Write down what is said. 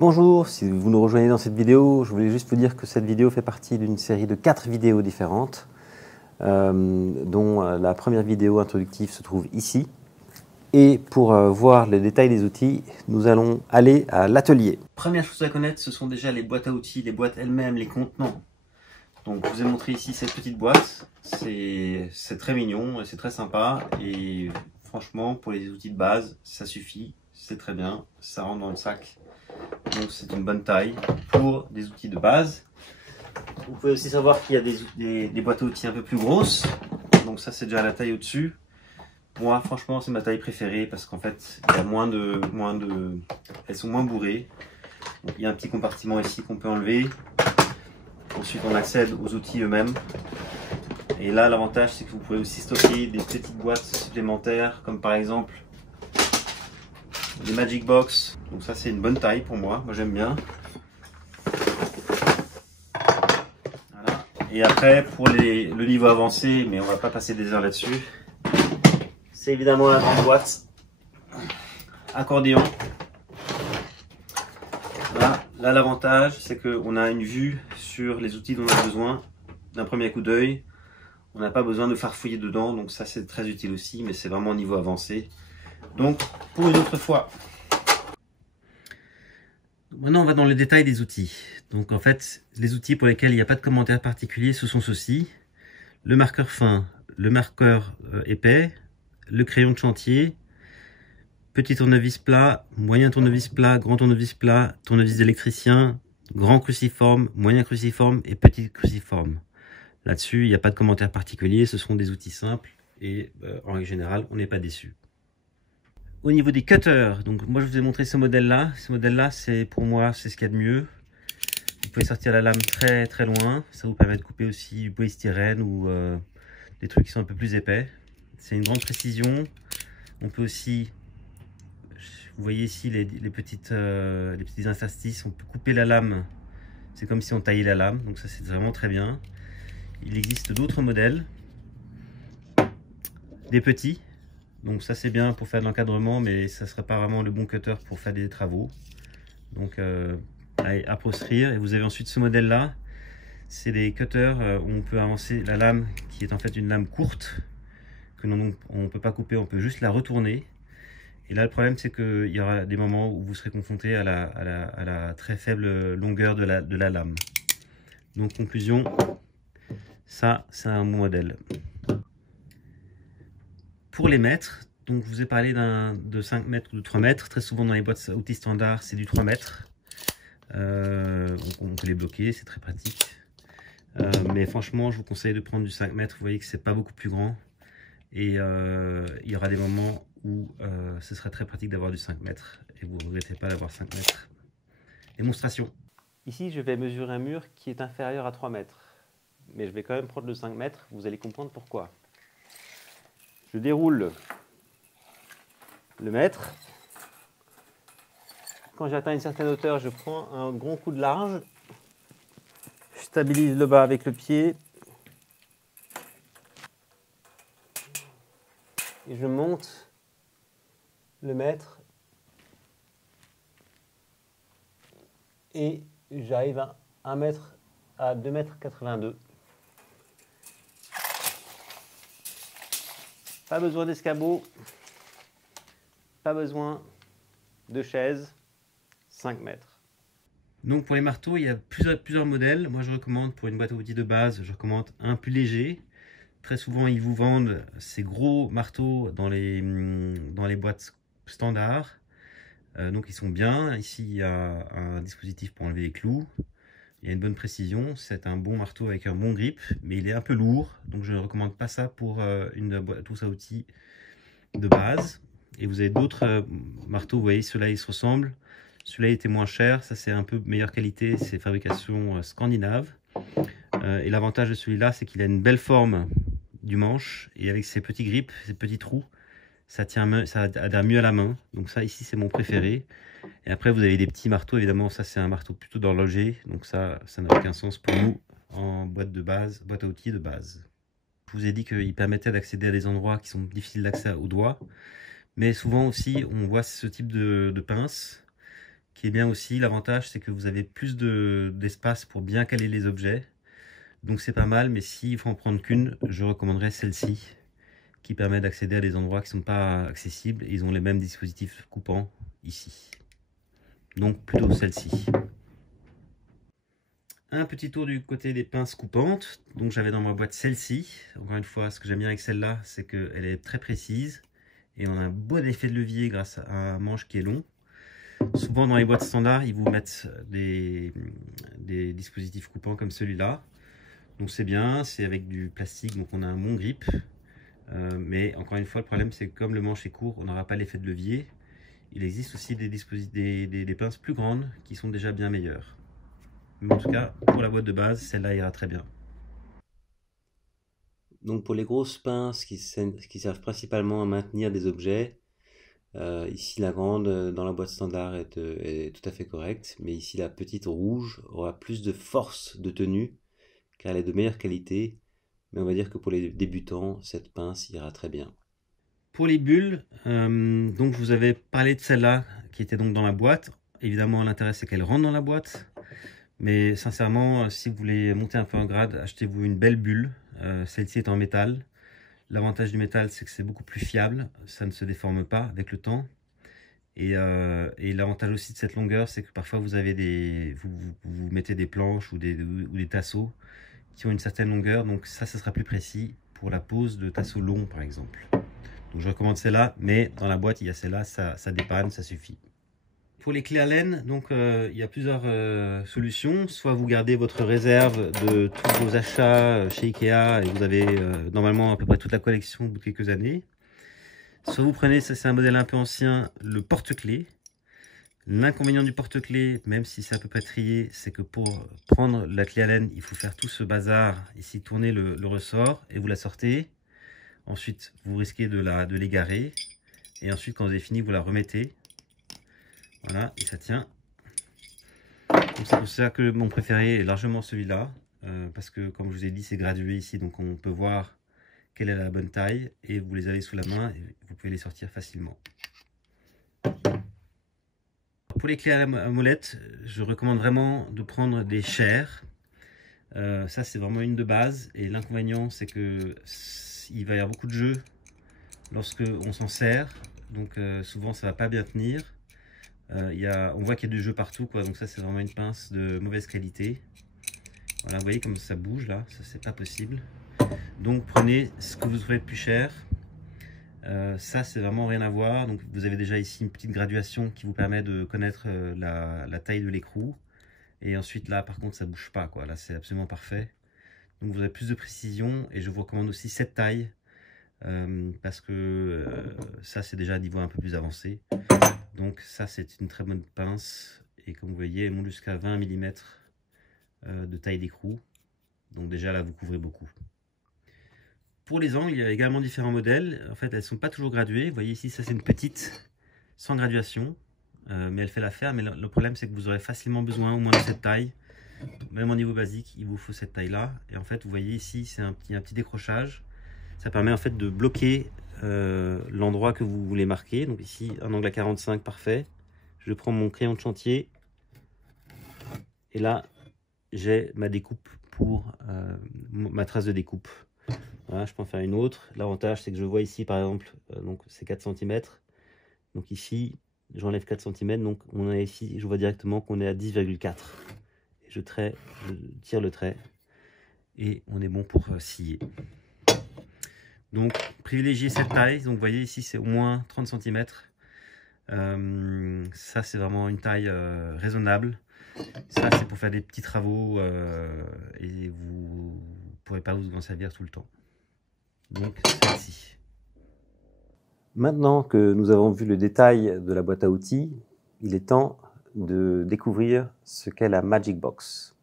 Bonjour, si vous nous rejoignez dans cette vidéo, je voulais juste vous dire que cette vidéo fait partie d'une série de 4 vidéos différentes, dont la première vidéo introductive se trouve ici. Et pour voir le détail des outils, nous allons aller à l'atelier. Première chose à connaître, ce sont déjà les boîtes à outils, les boîtes elles-mêmes, les contenants. Donc je vous ai montré ici cette petite boîte, c'est très mignon et c'est très sympa. Et franchement, pour les outils de base, ça suffit, c'est très bien, ça rentre dans le sac. Donc c'est une bonne taille pour des outils de base. Vous pouvez aussi savoir qu'il y a des boîtes à outils un peu plus grosses. Donc ça c'est déjà la taille au-dessus. Moi franchement c'est ma taille préférée parce qu'en fait il y a elles sont moins bourrées. Donc, il y a un petit compartiment ici qu'on peut enlever. Ensuite on accède aux outils eux-mêmes. Et là l'avantage c'est que vous pouvez aussi stocker des petites boîtes supplémentaires comme par exemple des Magic Box. Donc ça c'est une bonne taille pour moi, j'aime bien. Voilà. Et après pour le niveau avancé, mais on va pas passer des heures là-dessus, c'est évidemment la grande boîte accordéon. Voilà. Là l'avantage c'est qu'on a une vue sur les outils dont on a besoin d'un premier coup d'œil. On n'a pas besoin de farfouiller dedans, donc ça c'est très utile aussi, mais c'est vraiment au niveau avancé. Donc pour une autre fois. Maintenant, on va dans le détail des outils. Donc, en fait, les outils pour lesquels il n'y a pas de commentaire particulier, ce sont ceux-ci. Le marqueur fin, le marqueur épais, le crayon de chantier, petit tournevis plat, moyen tournevis plat, grand tournevis plat, tournevis d'électricien, grand cruciforme, moyen cruciforme et petit cruciforme. Là-dessus, il n'y a pas de commentaire particulier, ce sont des outils simples et en règle générale, on n'est pas déçu. Au niveau des cutters, donc moi je vous ai montré ce modèle-là. Ce modèle-là, c'est pour moi, c'est ce qu'il y a de mieux. Vous pouvez sortir la lame très très loin. Ça vous permet de couper aussi du polystyrène ou des trucs qui sont un peu plus épais. C'est une grande précision. On peut aussi, vous voyez ici les petits interstices. On peut couper la lame. C'est comme si on taillait la lame. Donc ça c'est vraiment très bien. Il existe d'autres modèles, des petits. Donc ça c'est bien pour faire de l'encadrement, mais ça ne serait pas vraiment le bon cutter pour faire des travaux. Donc à proscrire. Et vous avez ensuite ce modèle là. C'est des cutters où on peut avancer la lame qui est en fait une lame courte. Que on ne peut pas couper, on peut juste la retourner. Et là le problème c'est qu'il y aura des moments où vous serez confronté à la très faible longueur de la lame. Donc conclusion, ça c'est un bon modèle. Pour les mètres, donc je vous ai parlé de 5 mètres ou de 3 mètres. Très souvent dans les boîtes outils standards, c'est du 3 mètres. On peut les bloquer, c'est très pratique. Mais franchement, je vous conseille de prendre du 5 mètres. Vous voyez que c'est pas beaucoup plus grand. Et il y aura des moments où ce serait très pratique d'avoir du 5 mètres. Et vous ne regrettez pas d'avoir 5 mètres. Démonstration. Ici, je vais mesurer un mur qui est inférieur à 3 mètres. Mais je vais quand même prendre le 5 mètres. Vous allez comprendre pourquoi. Je déroule le mètre. Quand j'atteins une certaine hauteur, je prends un grand coup de large. Je stabilise le bas avec le pied. Et je monte le mètre. Et j'arrive à 1 mètre à 2,82 m. Pas besoin d'escabeau, pas besoin de chaise, 5 mètres. Donc pour les marteaux, il y a plusieurs modèles. Moi je recommande pour une boîte à outils de base, je recommande un plus léger. Très souvent ils vous vendent ces gros marteaux dans les boîtes standards. Donc ils sont bien. Ici il y a un dispositif pour enlever les clous. Il y a une bonne précision, c'est un bon marteau avec un bon grip, mais il est un peu lourd, donc je ne recommande pas ça pour une boîte à outils de base. Et vous avez d'autres marteaux, vous voyez, ceux-là ils se ressemblent. Celui-là était moins cher, ça c'est un peu meilleure qualité, c'est fabrication scandinave. Et l'avantage de celui-là, c'est qu'il a une belle forme du manche, et avec ses petits grips, ses petits trous, ça adhère mieux à la main. Donc ça ici c'est mon préféré. Et après vous avez des petits marteaux, évidemment ça c'est un marteau plutôt d'horloger, donc ça n'a aucun sens pour nous en boîte à outils de base. Je vous ai dit qu'il permettait d'accéder à des endroits qui sont difficiles d'accès au doigt, mais souvent aussi on voit ce type de pince qui est bien aussi. L'avantage, c'est que vous avez plus d'espace pour bien caler les objets. Donc c'est pas mal, mais s'il faut en prendre qu'une, je recommanderais celle-ci, qui permet d'accéder à des endroits qui ne sont pas accessibles. Ils ont les mêmes dispositifs coupants ici. Donc plutôt celle-ci. Un petit tour du côté des pinces coupantes. Donc j'avais dans ma boîte celle-ci. Encore une fois, ce que j'aime bien avec celle-là, c'est qu'elle est très précise. Et on a un bon effet de levier grâce à un manche qui est long. Souvent dans les boîtes standards, ils vous mettent des dispositifs coupants comme celui-là. Donc c'est bien, c'est avec du plastique, donc on a un bon grip. Mais encore une fois, le problème c'est que comme le manche est court, on n'aura pas l'effet de levier. Il existe aussi des pinces plus grandes qui sont déjà bien meilleures. Mais en tout cas, pour la boîte de base, celle-là ira très bien. Donc pour les grosses pinces qui servent principalement à maintenir des objets, ici la grande dans la boîte standard est tout à fait correcte, mais ici la petite rouge aura plus de force de tenue car elle est de meilleure qualité, mais on va dire que pour les débutants, cette pince ira très bien. Pour les bulles, donc je vous avais parlé de celle-là qui était donc dans la boîte. Évidemment, l'intérêt c'est qu'elle rentre dans la boîte, mais sincèrement, si vous voulez monter un peu en grade, achetez-vous une belle bulle. Celle-ci est en métal. L'avantage du métal, c'est que c'est beaucoup plus fiable, ça ne se déforme pas avec le temps. Et l'avantage aussi de cette longueur, c'est que parfois vous avez vous mettez des planches ou des tasseaux qui ont une certaine longueur, donc ça sera plus précis pour la pose de tasseaux longs par exemple. Donc je recommande celle-là, mais dans la boîte il y a celle-là, ça dépanne, ça suffit. Pour les clés Allen, donc il y a plusieurs solutions. Soit vous gardez votre réserve de tous vos achats chez Ikea et vous avez normalement à peu près toute la collection au bout de quelques années. Soit vous prenez, ça c'est un modèle un peu ancien, le porte-clés. L'inconvénient du porte-clés, même si c'est à peu près trié, c'est que pour prendre la clé Allen, il faut faire tout ce bazar, ici tourner le ressort et vous la sortez. Ensuite, vous risquez de l'égarer. Et ensuite, quand vous avez fini, vous la remettez. Voilà, et ça tient. C'est pour ça que mon préféré est largement celui-là. Parce que, comme je vous ai dit, c'est gradué ici. Donc, on peut voir quelle est la bonne taille. Et vous les avez sous la main et vous pouvez les sortir facilement. Pour les clés à molette, je recommande vraiment de prendre des chairs. Ça, c'est vraiment une de base. Et l'inconvénient, c'est que il va y avoir beaucoup de jeux lorsque on s'en sert. Donc, souvent, ça va pas bien tenir. On voit qu'il y a du jeu partout, quoi. Donc ça, c'est vraiment une pince de mauvaise qualité. Voilà, vous voyez comme ça bouge là, ça c'est pas possible. Donc prenez ce que vous trouvez plus cher. Ça c'est vraiment rien à voir. Donc vous avez déjà ici une petite graduation qui vous permet de connaître la taille de l'écrou. Et ensuite là par contre ça bouge pas, quoi. Là c'est absolument parfait. Donc vous avez plus de précision et je vous recommande aussi cette taille. Parce que ça c'est déjà un niveau un peu plus avancé. Donc ça c'est une très bonne pince. Et comme vous voyez elle monte jusqu'à 20 mm de taille d'écrou. Donc déjà là vous couvrez beaucoup. Pour les angles, il y a également différents modèles. En fait, elles ne sont pas toujours graduées. Vous voyez ici, ça c'est une petite sans graduation. Mais elle fait l'affaire. Mais le problème, c'est que vous aurez facilement besoin au moins de cette taille. Même au niveau basique, il vous faut cette taille-là. Et en fait, vous voyez ici, c'est un petit décrochage. Ça permet en fait de bloquer l'endroit que vous voulez marquer. Donc ici, un angle à 45, parfait. Je prends mon crayon de chantier. Et là, j'ai ma découpe pour ma trace de découpe. Voilà, je peux en faire une autre. L'avantage, c'est que je vois ici, par exemple, donc c'est 4 cm. Donc ici, j'enlève 4 cm. Donc on est ici, je vois directement qu'on est à 10,4. Et je tire le trait. Et on est bon pour scier. Donc privilégiez cette taille. Donc vous voyez ici, c'est au moins 30 cm. Ça, c'est vraiment une taille raisonnable. Ça, c'est pour faire des petits travaux et vous ne pourrez pas vous en servir tout le temps. Donc, celle-ci. Maintenant que nous avons vu le détail de la boîte à outils, il est temps de découvrir ce qu'est la Magic Box.